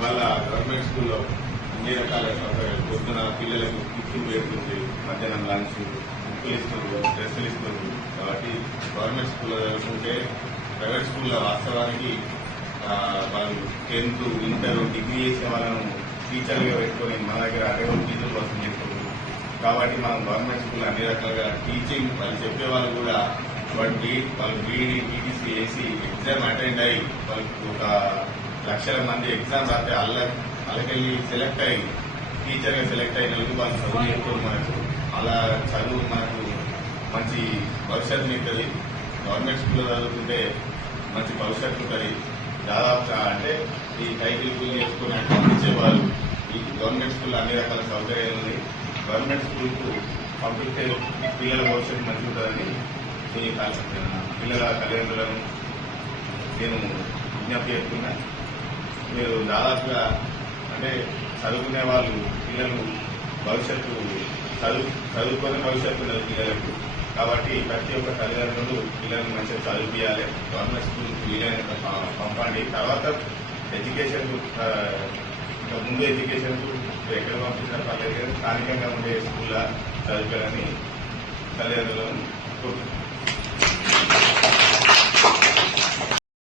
వాళ్ళ గవర్నమెంట్ స్కూల్లో అన్ని రకాల సౌకర్యాలు పొద్దున పిల్లలకు కిట్లు పెడుతుంది, మధ్యాహ్నం లంచ్, బుక్కులు ఇస్తున్నారు, డ్రెస్సులు ఇస్తున్నారు. కాబట్టి గవర్నమెంట్ స్కూల్లో చదువుకుంటే ప్రైవేట్ స్కూల్లో వాస్తవానికి వాళ్ళు 10th, ఇంటర్, డిగ్రీ చేసే వాళ్ళను టీచర్లుగా పెట్టుకొని మన దగ్గర అడవులు ఫీజులు వసూలు చేస్తున్నారు. కాబట్టి మనం గవర్నమెంట్ స్కూల్ అన్ని రకాలుగా టీచింగ్ వాళ్ళు చెప్పేవాళ్ళు కూడా వాళ్ళు బీఈడీ, టీటీసీ చేసి ఎగ్జామ్ అటెండ్ అయ్యి వాళ్ళకి ఒక లక్షల మంది ఎగ్జామ్ రాస్తే అలాకెళ్ళి సెలెక్ట్ అయ్యి టీచర్గా సెలెక్ట్ అయిన వాళ్ళు చదువు చెప్తారు. మనకు అలా చదువు మనకు మంచి భవిష్యత్తు ఉంటుంది. గవర్నమెంట్ స్కూల్లో చదువుకుంటే మంచి భవిష్యత్తు ఉంటుంది. దాదాపుగా అంటే ఈ టైటిల్ ఫుల్ చేసుకుని పంపించే వాళ్ళు ఈ గవర్నమెంట్ స్కూల్లో అన్ని రకాల సౌకర్యాలు ఉన్నాయి. గవర్నమెంట్ స్కూల్కు పంపిస్తే పిల్లల భవిష్యత్తు మంచిగా ఉంటుందని పిల్లల తల్లిదండ్రులను నేను విజ్ఞప్తి చేస్తున్నా. మీరు దాదాపుగా అంటే చదువుకునే వాళ్ళు పిల్లలు భవిష్యత్తు చదువుకునే భవిష్యత్తు ఉన్నది పిల్లలకు. కాబట్టి ప్రతి ఒక్క తల్లిదండ్రులు పిల్లలను మంచిగా చదివించాలి. గవర్నమెంట్ స్కూల్కి వీలైనంత పంపండి. తర్వాత ఎడ్యుకేషన్ ఇంకా ముందు ఎడ్యుకేషన్ ఎక్కడ పంపించినా పర్లేదు, స్థానికంగా ఉండే స్కూల్లో చదివాలని తల్లిదండ్రులను కోరుతున్నాను.